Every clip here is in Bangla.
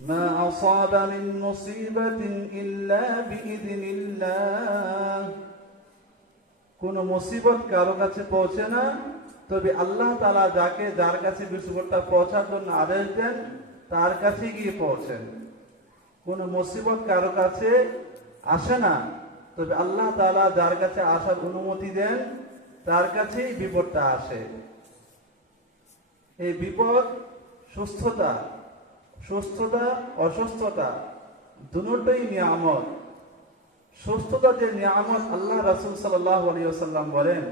ما أصاب من مصيبة إلا بإذن الله কোন মুসিবত কারো কাছে পৌঁছে না, তবে আল্লাহ তাআলা যার কাছে মুসিবতটা পৌঁছার জন্য আদেশ দেন তার কাছে গিয়ে পৌঁছেন। কোন মুসিবত কারো কাছে আসে না, তবে আল্লাহ তাআলা যার কাছে আসার অনুমতি দেন তার কাছেই বিপদটা আসে। এই বিপদ সুস্থতা অসুস্থতা দুটোই নিয়ামত। সুস্থতা যে নিয়ামত, আল্লাহ রাসূল সাল্লাল্লাহু আলাইহি ওয়াসাল্লাম বলেন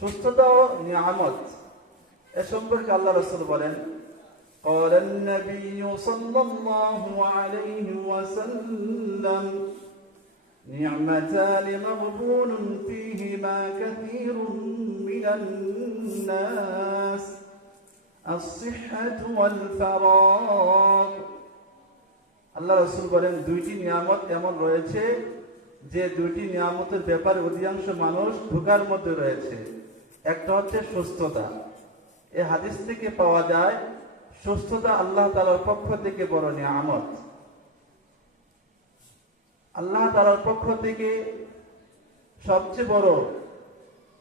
সুস্থতাও নিয়ামত। এ সম্পর্কে আল্লাহ রাসূল বলেন قال النبي صلى الله عليه وسلم نعمتان مغبون فيهما كثير من الناس الصحة والفراغ আল্লাহ রাসূল বলেন দুইটি নিয়ামত এমন রয়েছে যে দুইটি নিয়ামতের ব্যাপারে অধিকাংশ মানুষ ধোঁকার মধ্যে রয়েছে। একটা হচ্ছে সুস্থতা। এই হাদিস থেকে পাওয়া যায় সুস্থতা আল্লাহ তাআলার পক্ষ থেকে বড় নিয়ামত। আল্লাহ তাআলার পক্ষ থেকে সবচেয়ে বড়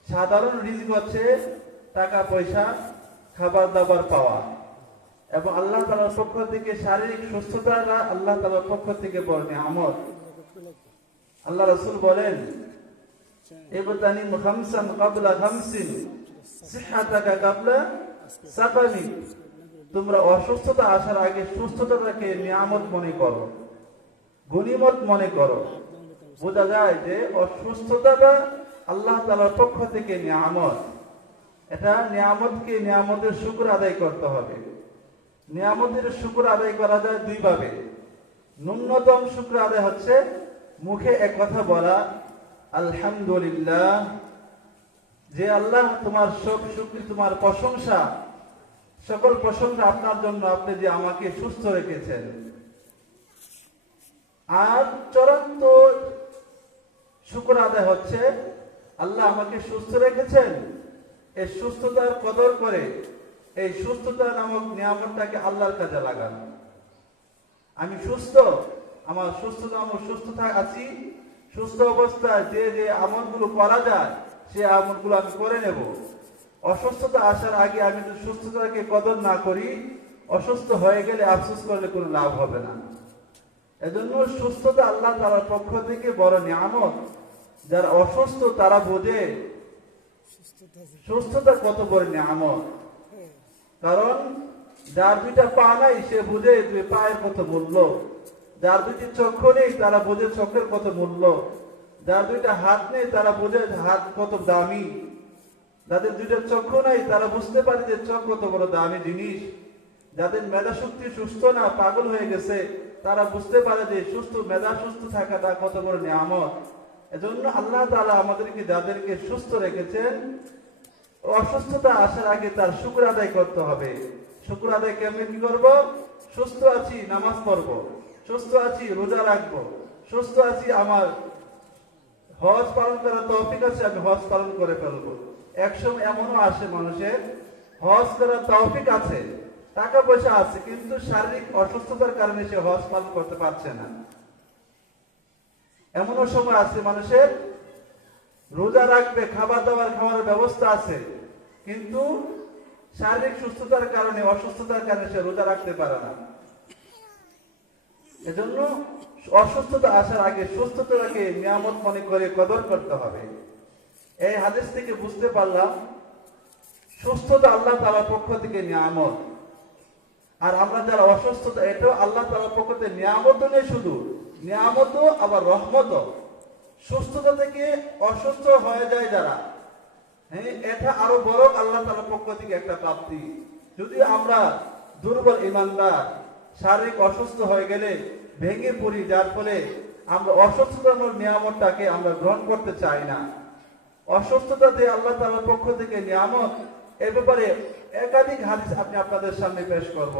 সাধারণ রিজিক হচ্ছে টাকা পয়সা, খাবার দাবার পাওয়া, এবং আল্লাহ তাআলার পক্ষ থেকে শারীরিক সুস্থতা আল্লাহ তাআলার পক্ষ থেকে বড় নিয়ামত। আল্লাহ রাসূল বলেন ইবতানিম খামসান ক্বাবলা খামসিন সিহহাতাকা ক্বাবলা সাকামি, তোমরা অসুস্থতা আসার আগে সুস্থতাকে নিয়ামত মনে করো, গনিমত মনে করো। বোঝা যায় যে অসুস্থতাটা আল্লাহ তাআলার পক্ষ থেকে নিয়ামত। এটা নিয়ামতের শুকর আদায় করতে হবে। নিয়ামতের শুকর আদায় করা যায় দুই ভাবে। ন্যূনতম শুকর আদায় হচ্ছে মুখে এক কথা বলা আলহামদুলিল্লাহ, যে আল্লাহ তোমার সব শুকর, তোমার প্রশংসা, সকল প্রশংসা আপনার জন্য, আপনি যে আমাকে সুস্থ রেখেছেন। আর চূড়ান্ত শুকর আদায় হচ্ছে আল্লাহ আমাকে সুস্থ রেখেছেন, এই সুস্থতার কদর করে এই সুস্থতা নামক নিয়ামতটাকে আল্লাহর কাজে লাগান। আমি সুস্থ, আমার সুস্থতা আছি, সুস্থ অবস্থায় যে যে আমলগুলো করা যায় সে আমলগুলো আমি করে নেব। অসুস্থতা আসার আগে আমি যদি সুস্থতাকে কদর না করি, অসুস্থ হয়ে গেলে আফসোস করলে কোনো লাভ হবে না। এজন্য সুস্থতা আল্লাহ তাআলার পক্ষ থেকে বড় নিয়ামত। যারা অসুস্থ তারা বোঝে সুস্থতা কত বড় নিয়ামত। কারণ যার দুইটা পা নাই সে বুঝে যে পায়ের কত মূল্য, যার দুইটি চক্ষু নেই তারা বোঝে চোখের কত মূল্য, যার দুইটা হাত নেই তারা বোঝে হাত কত দামি, যাদের দুইটা চক্ষু নাই তারা বুঝতে পারে যে চোখ কত বড় দামি জিনিস, যাদের মেধা শক্তি সুস্থ না, পাগল হয়ে গেছে, তারা বুঝতে পারে যে মেধা সুস্থ থাকাটা কত বড় নিয়ামত। এজন্য আল্লাহ তাআলা আমাদেরকে যাদেরকে সুস্থ রেখেছেন, অসুস্থতা আসার আগে তার শুকর আদায় করতে হবে। শুকর আদায় কেমনে কি করব? সুস্থ আছি নামাজ পড়ব, সুস্থ আছি রোজা রাখবো, সুস্থ আছি আমার হজ পালন করার তৌফিক আছে, আমি হজ পালন করে ফেলবো। একসময় এমনও আসে মানুষের হজ করার তৌফিক আছে, টাকা পয়সা আছে, কিন্তু শারীরিক অসুস্থতার কারণে সে হজ পালন করতে পারছে না। এমনও সময় আছে মানুষের রোজা রাখবে, খাবার খাওয়ার ব্যবস্থা আছে, কিন্তু শারীরিক সুস্থতার কারণে, অসুস্থতার কারণে সে রোজা রাখতে পারে না। এজন্য অসুস্থতা আসার আগে সুস্থতাকে নিয়ামত মনে করে কদর করতে হবে। এই হাদিস থেকে বুঝতে পারলাম সুস্থতা আল্লাহ তাআলার পক্ষ থেকে নিয়ামত। আর আমরা যারা অসুস্থতা, এটাও আল্লাহ তাআলার পক্ষ থেকে নিয়ামত নেই, শুধু নিয়ামত আবার রহমত। সুস্থতা থেকে অসুস্থ হয়ে যায় যারা, হ্যাঁ, এটা আরো বড় আল্লাহ তাআলার পক্ষ থেকে একটা প্রাপ্তি। যদি আমরা দুর্বল ইমানদার, শারীরিক অসুস্থ হয়ে গেলে ভেঙে পড়ি, যার ফলে আমরা অসুস্থতার নিয়ামতটাকে আমরা গ্রহণ করতে চাই না। অসুস্থতা যে আল্লাহ তাআলার পক্ষ থেকে নিয়ামত, এ ব্যাপারে একাধিক হাদিস আমি আপনাদের সামনে পেশ করব।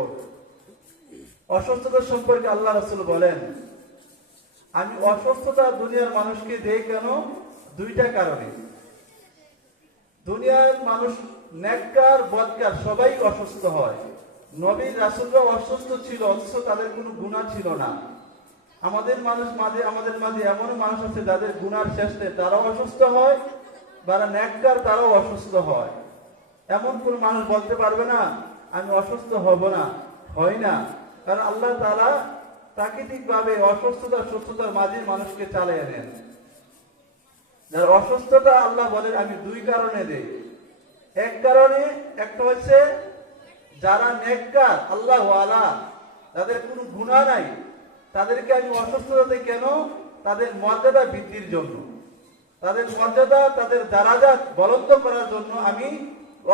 অসুস্থতা সম্পর্কে আল্লাহ রাসূল বলেন, আমি অসুস্থতা দুনিয়ার মানুষকে দেই কেন? দুইটা কারণে। দুনিয়ার মানুষ নেককার বদকার সবাই অসুস্থ হয়, নবী রাসূলরা অসুস্থ ছিল, অথচ তাদের কোনো গুনাহ ছিল না। আমাদের মাঝে এমন মানুষ আছে যাদের গুনার শেষ নেই, তারাও অসুস্থ হয়, যারা নেককার তারাও অসুস্থ হয়। এমন কোন মানুষ বলতে পারবে না আমি অসুস্থ হব না, হয় না। কারণ আল্লাহ তাআলা প্রাকৃতিক ভাবে অসুস্থতা সুস্থতার মাঝে মানুষকে চালিয়ে নেন। যার অসুস্থতা আল্লাহ বলেন আমি দুই কারণে দেই। এক কারণে, একটা হচ্ছে যারা নেককার আল্লাহ ওয়ালা, তাদের কোনো গুনাহ নাই, তাদেরকে আমি অসুস্থতা দেই কেন? তাদের মর্যাদা বৃদ্ধির জন্য, তাদের মর্যাদা, তাদের দারাজাত বুলন্দ করার জন্য আমি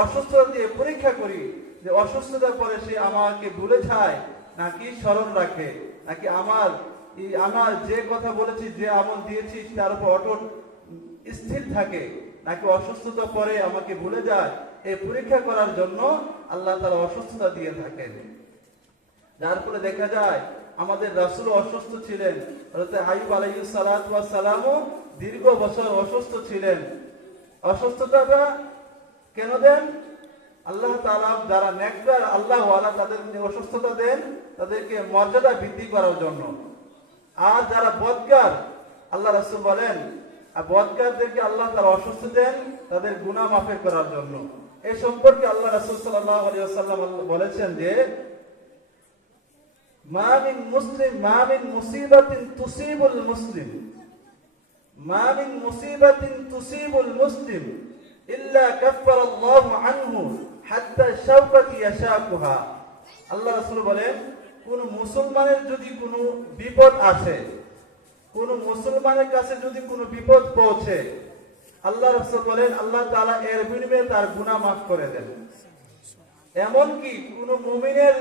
অসুস্থতা দিয়ে পরীক্ষা করি যে অসুস্থতার পরে সে আমাকে ভুলে যায় নাকি স্মরণ রাখে, নাকি আমার যে কথা বলেছি, যে আমল দিয়েছি তার উপর অটল স্থির থাকে, নাকি অসুস্থতা পরে আমাকে ভুলে যায়। এই পরীক্ষা করার জন্য আল্লাহ তাআলা অসুস্থতা দিয়ে থাকেন। যার ফলে দেখা যায় আমাদের রাসূল অসুস্থ ছিলেন, হযরত আইয়ুব আলাইহিস সালাতু ওয়াস সালামও দীর্ঘ বছর অসুস্থ ছিলেন। অসুস্থতাটা কেন দেন? আল্লাহ তাআলা যারা নেককার আল্লাহ ওয়ালা তাদের অসুস্থতা দেন তাদেরকে মর্যাদা বৃদ্ধি করার জন্য। আর যারা বদকার, আল্লাহ রাসূল বলেন আর বদকারদেরকে আল্লাহ তাআলা অসুস্থ দেন তাদের গুনাহ মাফ করার জন্য। এই সম্পর্কে আল্লাহ রাসূল সাল্লাল্লাহু আলাইহি ওয়াসাল্লাম বলেছেন যে মা মিন মুসিবাতিন তুসিবুল মুসলিম ইল্লা কাফফারাল্লাহু আনহু হাত্তা শাওকাতি ইয়াশাকুহা। আল্লাহ রাসূল বলেন কোন মুসলমানের যদি কোনো বিপদ আসে, কোন মুসলমানের কাছে যদি কোনো বিপদ পৌঁছে, আল্লাহ রাসূল বলেন আল্লাহ তাআলা এর বিনিময়ে তার গুনাহ মাফ করে দেন। এমনকি কোন মুমিনের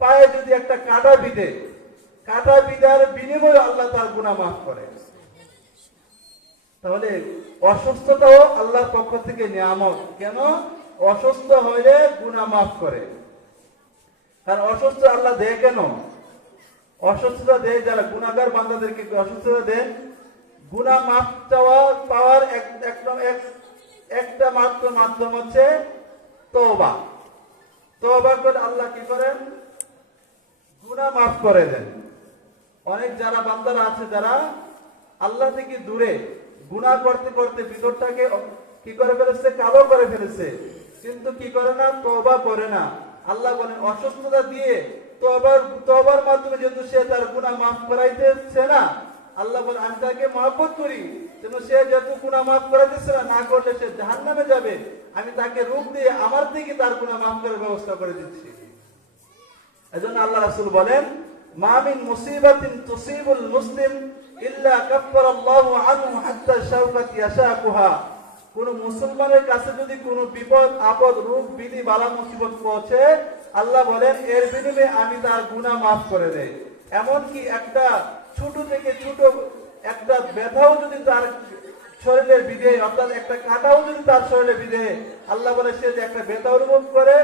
পায়ে যদি একটা কাঁটা বিঁধে, কাঁটা বিঁধার বিনিময়ে আল্লাহ তার গুনাহ মাফ করে। তাহলে অসুস্থতাও আল্লাহর পক্ষ থেকে নিয়ামত। কেন? অসুস্থ হইলে গুনাহ মাফ করে। কারণ অসুস্থ আল্লাহ দেয় কেন? অসুস্থতা দেয় যারা গুনাহগার বান্দাদেরকে অসুস্থতা দেন, গুনাহ মাফ পাওয়ার একটা মাত্র মাধ্যম হচ্ছে তওবা। তওবা করে আল্লাহ কি করেন? গুনাহ মাফ করে দেন। অনেক যারা বান্দারা আছে যারা আল্লাহ থেকে দূরে গুনাহ করতে করতে ভিতরটাকে কি করে ফেলেছে? কালো করে ফেলেছে, কিন্তু কি করে না? তওবা করে না। আল্লাহ বলেন অসুস্থতা দিয়ে তওবার মাধ্যমে যেহেতু সে তার গুনাহ মাফ করাইতেছে না, আল্লাহ বলেন আমি তাকে মহব্বত করি, কিন্তু সে যেহেতু গুনাহ মাফ করাইতেছে না করলে সে জাহান্নামে যাবে, আমি তাকে রূপ দিয়ে আমার দিকে তার গুনাহ মাফ করার ব্যবস্থা করে দিচ্ছি। এজন্য আল্লাহ রাসূল বলেন মা মিন মুসিবাতিন তুসিবুল মুসলিম ইল্লা কাফফারাল্লাহু আনহু হাত্তা শাওকাতি ইয়াশাকুহা। কোন মুসলমানের কাছে যদি কোনো বিপদ আপদ রোগ বিধি বালা মুসিবত পৌঁছে, আল্লাহ বলেন এর বিনিময়ে আমি তার গুনাহ মাফ করে দেই। এমনকি একটা ছোট থেকে ছোট একটা ব্যথাও যদি তার শরীরে বিধে, অর্থাৎ একটা কাঁটাও যদি তার শরীরে বিধে, আল্লাহ বলে সে যে একটা ব্যথা অনুভব করে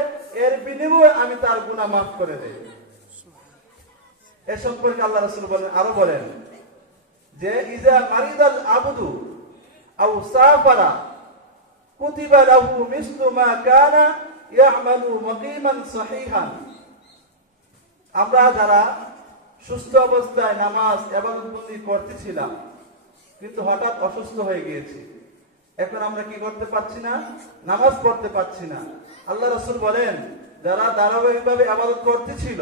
এর বিনিময়ে আমি তার গুনাহ মাফ করে দেই। এ সম্পর্কে আল্লাহ রাসূল আরো বলেন যে ইজা মারিদাল আবদু আও সাফারা কুতিবা লাহু মিসলু মা কানা ইয়ামালু মুকিমান সহিহান। আমরা যারা সুস্থ অবস্থায় নামাজ ইবাদত বন্দেগী করতেছিলাম, কিন্তু হঠাৎ অসুস্থ হয়ে গিয়েছি, এখন আমরা কি করতে পারছি না? নামাজ পড়তে পারছি না। আল্লাহ রাসূল বলেন যারা ধারাবাহিকভাবে ইবাদত করতেছিল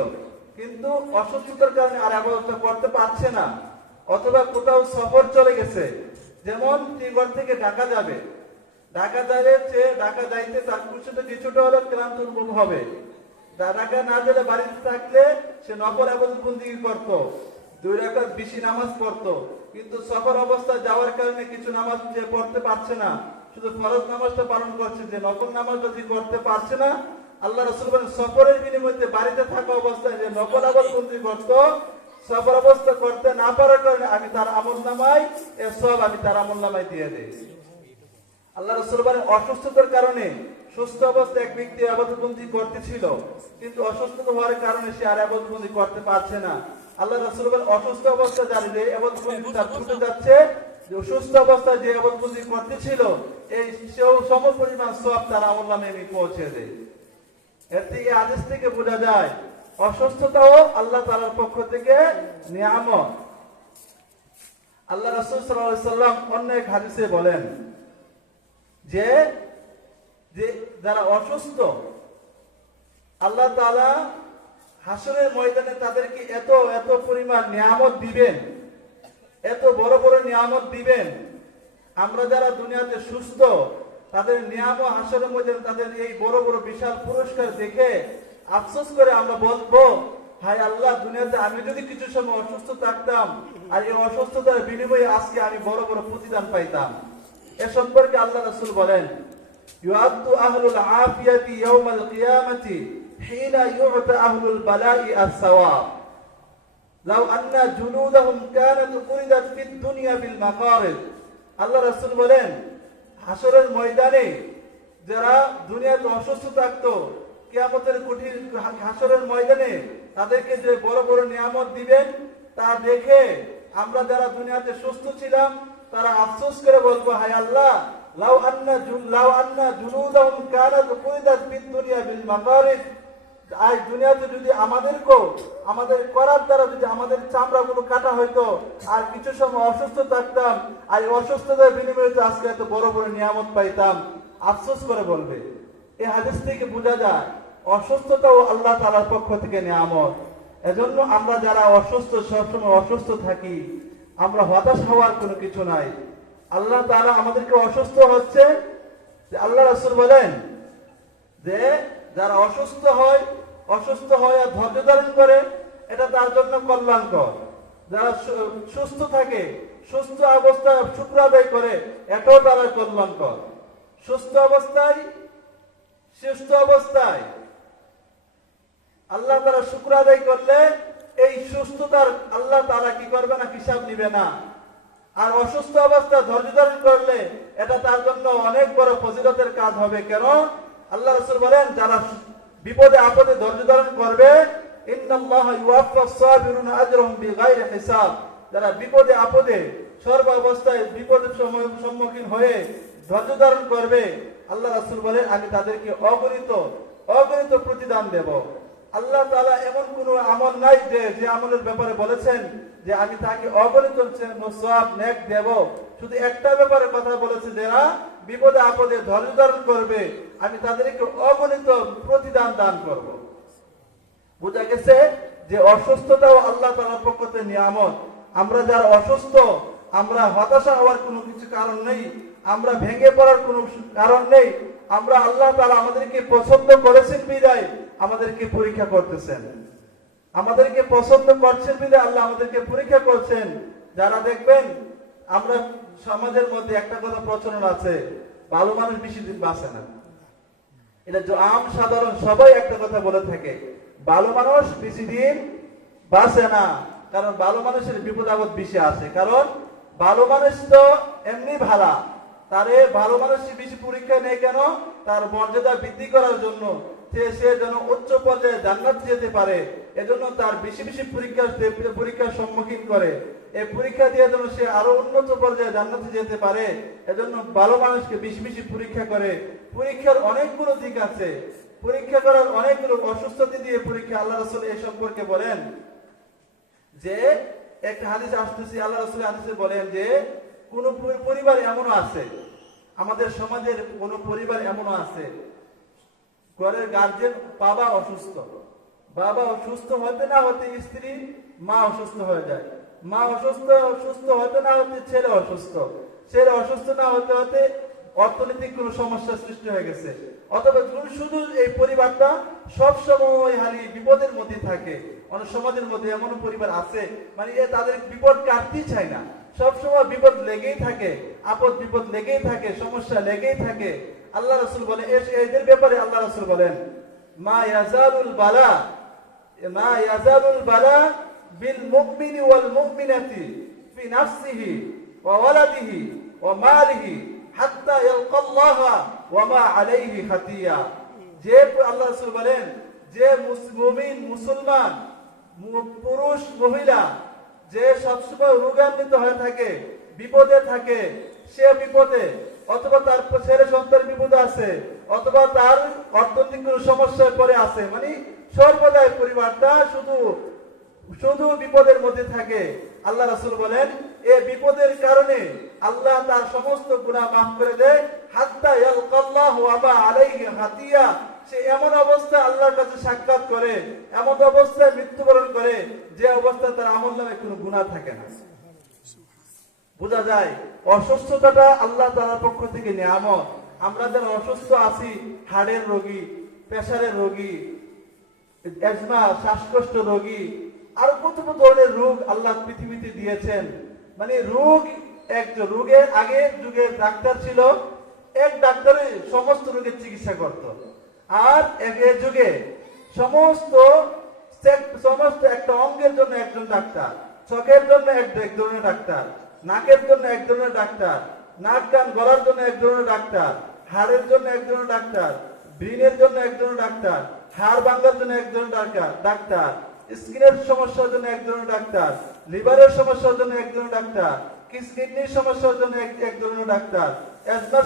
কিন্তু অসুস্থতার কারণে আর ইবাদতটা করতে পারছে না, অথবা কোথাও সফর চলে গেছে, যেমন টিগর থেকে ঢাকা যাবে, ঢাকা যাইতে তার কিছুটা হলে ক্লান্ত অনুভব হবে। ঢাকা না গেলে বাড়িতে থাকলে সে নফল ইবাদত বন্দেগী করত, 2 রাকাত বেশি নামাজ পড়তো, কিন্তু সফর অবস্থায় যাওয়ার কারণে কিছু নামাজ যে পড়তে পারছে না, শুধু ফরজ নামাজটা পালন করছে, যে নফল নামাজটা যে করতে পারছে না। আল্লাহ রাসূল বলেন সফরের বিনিময়ে বাড়িতে থাকা অবস্থায় যে নফল ইবাদত বন্দেগী করত, সফর অবস্থা করতে না পারার কারণে আমি তার আমলনামায় এর সওয়াব আমি তার আমলনামায় দিয়ে দেই। আল্লাহ রাসূল বলেন অসুস্থতার কারণে, সুস্থ অবস্থায় এক ব্যক্তি ইবাদত বন্দেগী করতেছিল, কিন্তু অসুস্থতা হওয়ার কারণে সে আর ইবাদত বন্দেগী করতে পারছে না। আল্লাহ রাসূল বলেন অসুস্থ অবস্থা যার যে ইবাদত বন্দেগী তার ছুটে যাচ্ছে, যে সুস্থ অবস্থায় যে ইবাদত বন্দেগী করতেছিল এই সেও সমপরিমাণ সওয়াব তার আমলনামায় আমি পৌঁছে দেই। এই হাদিস থেকে বোঝা যায় অসুস্থতাও আল্লাহ তাআলার পক্ষ থেকে নিয়ামত। আল্লাহ রাসূল সাল্লাল্লাহু আলাইহি সাল্লাম অন্য এক হাদিসে বলেন যে যারা অসুস্থ আল্লাহ তাআলা হাসরের ময়দানে তাদেরকে এত এত পরিমাণ নিয়ামত দিবেন, এত বড় বড় নিয়ামত দিবেন। আমরা যারা দুনিয়াতে সুস্থ তাদের নিয়ামত হাসরের ময়দানে তাদের এই বড় বড় বিশাল পুরস্কার দেখে আফসোস করে আমরা বলবো, হায় আল্লাহ, দুনিয়াতে আমি যদি কিছু সময় অসুস্থ থাকতাম আর এই অসুস্থতার বিনিময়ে আজকে আমি বড় বড় প্রতিদান পাইতাম। এ সম্পর্কে আল্লাহ রাসূল বলেন, ইউআদ্দু আহলুল আফিয়াতি ইয়াউমাল কিয়ামাতি হিনা ইউতা আহলুল বালা'i আস-সাওয়াব লাউ আন্না জুলুদাহুম কানাত কুরিদাত ফিদ দুনিয়া বিল মাকারিদ। আল্লাহ রাসূল বলেন, হাসরের ময়দানে যারা দুনিয়াতে অসুস্থ থাকতো, কিয়ামতের কঠিন হাসরের ময়দানে তাদেরকে যে বড় বড় নিয়ামত দিবেন তা দেখে আমরা যারা দুনিয়াতে সুস্থ ছিলাম তারা আফসোস করে বলবো, হায় আল্লাহ, লাউ আন্না জুলুদাহুম কানাত কুরিদাত ফিদ দুনিয়া বিল মাকারিদ। আজ দুনিয়াতে যদি আমাদের করার দ্বারা যদি আমাদের চামড়াগুলো কাটা হইতো আর কিছু সময় অসুস্থ থাকতাম আর অসুস্থতার বিনিময়ে আজকে এত বড় বড় নিয়ামত পাইতাম, আফসোস করে বলবে। এই হাদিস থেকে বোঝা যায় অসুস্থতাও আল্লাহ তাআলার পক্ষ থেকে নিয়ামত। এজন্য আমরা যারা অসুস্থ, সবসময় অসুস্থ থাকি, আমরা হতাশ হওয়ার কোনো কিছু নাই। আল্লাহ তাআলা আমাদেরকে অসুস্থ হচ্ছে, আল্লাহ রাসূল বলেন যে যারা অসুস্থ হয় আর ধৈর্য ধারণ করে এটা তার জন্য কল্যাণকর। যারা সুস্থ থাকে, সুস্থ অবস্থায় শুকর আদায় করে, এটাও তারা কল্যাণকর। সুস্থ অবস্থায় আল্লাহ তাআলা শুকর আদায় করলে এই সুস্থতার আল্লাহ তাআলা কি করবে না, হিসাব নিবে না। আর অসুস্থ অবস্থায় ধৈর্য ধারণ করলে এটা তার জন্য অনেক বড় ফজিলতের কাজ হবে। কেন? আল্লাহ রাসূল বলেন, যারা বিপদে আপদে ধৈর্য ধারণ করবে, ইন্নাল্লাহা ইউওয়াফাস সাবিরিনা আজরাহুম বিগাইরি হিসাব। যারা বিপদে আপদে সর্ব অবস্থায় বিপদের সম্মুখীন হয়ে ধৈর্য ধারণ করবে, আল্লাহ রাসূল বলেন, আমি তাদেরকে অগণিত প্রতিদান দেব। আল্লাহ তাআলা এমন কোনো আমল নাই যে আমলের ব্যাপারে বলেছেন যে আমি তাকে অগণিত সওয়াব নেক দেব। শুধু একটা ব্যাপারে কথা বলেছে, যারা বিপদে আপদে ধৈর্য ধারণ করবে আমি তাদেরকে অগণিত প্রতিদান দান করব। বোঝা গেছে যে অসুস্থতাও আল্লাহ তাআলার পক্ষ থেকে নিয়ামত। আমরা যারা অসুস্থ, আমরা হতাশা হওয়ার কোনো কিছু কারণ নেই, আমরা ভেঙে পড়ার কোনো কারণ নেই। আমরা আল্লাহ তাআলা আমাদেরকে পছন্দ করেছেন বিধায় আমাদেরকে পরীক্ষা করতেছেন, আমাদেরকে পছন্দ করছেন বিধায় আল্লাহ আমাদেরকে পরীক্ষা করছেন। যারা দেখবেন আমরা সমাজের মধ্যে একটা কথা প্রচলন আছে, ভালো মানুষ বেশি দিন বাঁচে না। এটা আম সাধারণ সবাই একটা কথা বলে থাকে, ভালো মানুষ বেশি দিন বাঁচে না। কারণ ভালো মানুষের বিপদ আপদ বেশি আসে। কারণ ভালো মানুষ তো এমনি ভালা, তারে ভালো মানুষ বেশি পরীক্ষা নেই কেন? তার মর্যাদা বৃদ্ধি করার জন্য, সে যেন উচ্চ পর্যায়ে জান্নাত যেতে পারে। এজন্য তার বেশি বেশি পরীক্ষার সম্মুখীন করে। এই পরীক্ষা দিয়ে যেন সে আরো উন্নত পর্যায়ে জান্নাতে যেতে পারে, এজন্য ভালো মানুষকে বেশি বেশি পরীক্ষা করে। পরীক্ষার অনেকগুলো দিক আছে, পরীক্ষা করার অনেকগুলো অসুস্থতা দিয়ে পরীক্ষা। আল্লাহ রাসূল এই সম্পর্কে বলেন যে, একটা হাদিস আসতেছে, আল্লাহ রাসূল হাদিসে বলেন যে কোন পরিবার এমনও আছে, আমাদের সমাজের কোন পরিবার এমনও আছে, ঘরের গার্জেন বাবা অসুস্থ হতে না হতে স্ত্রী মা অসুস্থ হয়ে যায়, মা সুস্থ হতে না হতে ছেলে অসুস্থ না হতে হতে অর্থনৈতিক কোন সমস্যার সৃষ্টি হয়ে গেছে। অথবা শুধু এই পরিবারটা সবসময় হারিয়ে বিপদের মধ্যে থাকে। অনেক সমাজের মধ্যে এমন পরিবার আছে, মানে তাদের বিপদ কাটতেই চায় না, সবসময় বিপদ লেগেই থাকে, আপদ বিপদ লেগেই থাকে, সমস্যা লেগেই থাকে। আল্লাহ রাসূল বলেন, এদের ব্যাপারে আল্লাহ রাসূল বলেন, মা ইয়াজালুল বালা বিল মুমিনি ওয়াল মুমিনাতি ফি নাফসিহি ওয়া ওয়ালাদিহি ওয়া মালিহি হাত্তা ইয়ালকাল্লাহা ওয়া মা আলাইহি খাতিয়া। যে আল্লাহ রাসূল বলেন, যে মুমিন মুসলমান পুরুষ মহিলা যে সবসময় রোগান্বিত হয়ে থাকে, বিপদে থাকে, সে বিপদে, অথবা তার ছেলে সন্তান বিপদে আছে, অথবা তার অর্থনৈতিক কোনো সমস্যায় পড়ে আছে, মানে সর্বদাই পরিবারটা শুধু শুধু বিপদের মধ্যে থাকে, আল্লাহ রাসূল বলেন এই বিপদের কারণে আল্লাহ তার সমস্ত গুনাহ মাফ করে দেয়, হাত্তা ইয়ালকাল্লাহু ওয়া মা আলাইহি হাতিয়া। সে এমন অবস্থায় আল্লাহর কাছে সাক্ষাৎ করে, এমন অবস্থায় মৃত্যুবরণ করে যে অবস্থায় তার আমলনামায় কোনো গুনাহ থাকে না। বোঝা যায় অসুস্থতাটা আল্লাহ তাআলার পক্ষ থেকে নিয়ামত। আমরা যারা অসুস্থ আছি, হাড়ের রোগী, প্রেসারের রোগী, অ্যাজমা, শ্বাসকষ্ট রোগী, আর কত কত ধরনের রোগ আল্লাহ পৃথিবীতে দিয়েছেন। মানে রোগ একজন রোগের আগের যুগের ডাক্তার ছিল, এক ডাক্তারে সমস্ত রোগের চিকিৎসা করত। আর এর যুগে সমস্ত একটা অঙ্গের জন্য একজন ডাক্তার, চোখের জন্য এক ধরনের ডাক্তার, নাকের জন্য এক ধরনের ডাক্তার, নাক কান গলার জন্য এক ধরনের ডাক্তার, হাড়ের জন্য এক ধরনের ডাক্তার, ব্রেনের জন্য এক ধরনের ডাক্তার, হাড় ভাঙার জন্য এক ধরনের ডাক্তার, স্কিনের সমস্যার জন্য এক ধরনের ডাক্তার, লিভারের সমস্যার জন্য এক ধরনের ডাক্তার, কিডনির সমস্যার জন্য এক ধরনের ডাক্তার, অ্যাজমার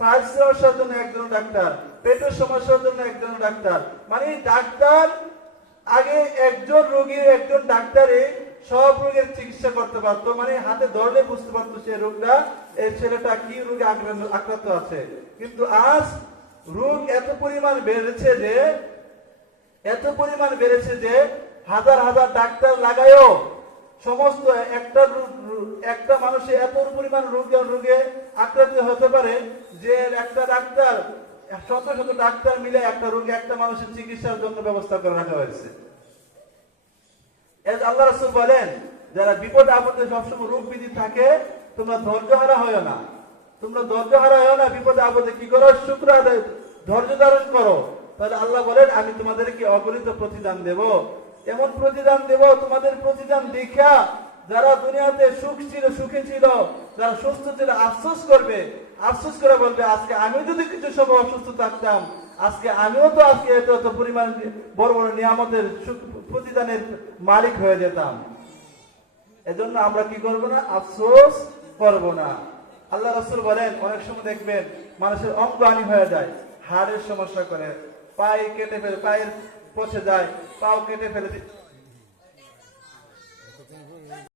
পাইলস সমস্যার জন্য এক ধরনের ডাক্তার, পেটের সমস্যার জন্য এক ধরনের ডাক্তার। মানে ডাক্তার আগে একজন রোগীর একজন ডাক্তারে সব রোগের চিকিৎসা করতে পারতো, মানে হাতে ধরলে বুঝতে পারতো সে রোগটা, এই ছেলেটা কি রোগে আক্রান্ত আছে। কিন্তু আজ রোগ এত পরিমাণ বেড়েছে যে হাজার হাজার ডাক্তার লাগায়ও সমস্ত একটা মানুষে এত পরিমাণ রোগে আক্রান্ত হতে পারে যে একটা ডাক্তার শত শত ডাক্তার মিলে একটা রোগে একটা মানুষের চিকিৎসার জন্য ব্যবস্থা করে রাখা হয়েছে। আল্লাহ রাসূল বলেন যারা বিপদ আপদে সবসময় রোগ বিধি থাকে, তোমরা ধৈর্যহারা হয় না, বিপদে আপদে কি করো, শুকর আদায়, ধৈর্য ধারণ করো। তাহলে আল্লাহ বলেন আমি তোমাদেরকে অগণিত প্রতিদান দেব, এমন প্রতিদান দেব, তোমাদের প্রতিদান দেখা যারা দুনিয়াতে সুখী ছিল, যারা সুস্থ ছিল আফসোস করে বলবে আজকে আমি যদি কিছু সময় অসুস্থ থাকতাম, আজকে আমিও তো আজকে এত পরিমাণ বড় বড় নিয়ামতের প্রতিদানের মালিক হয়ে যেতাম। এজন্য আমরা কি করব না, আফসোস করব না। আল্লাহ রাসূল বলেন অনেক সময় দেখবেন মানুষের অঙ্গহানি হয়ে যায়, হাড়ের সমস্যা করে, পায়ে কেটে ফেলে, পায়ের পচে যায়, পাও কেটে ফেলে,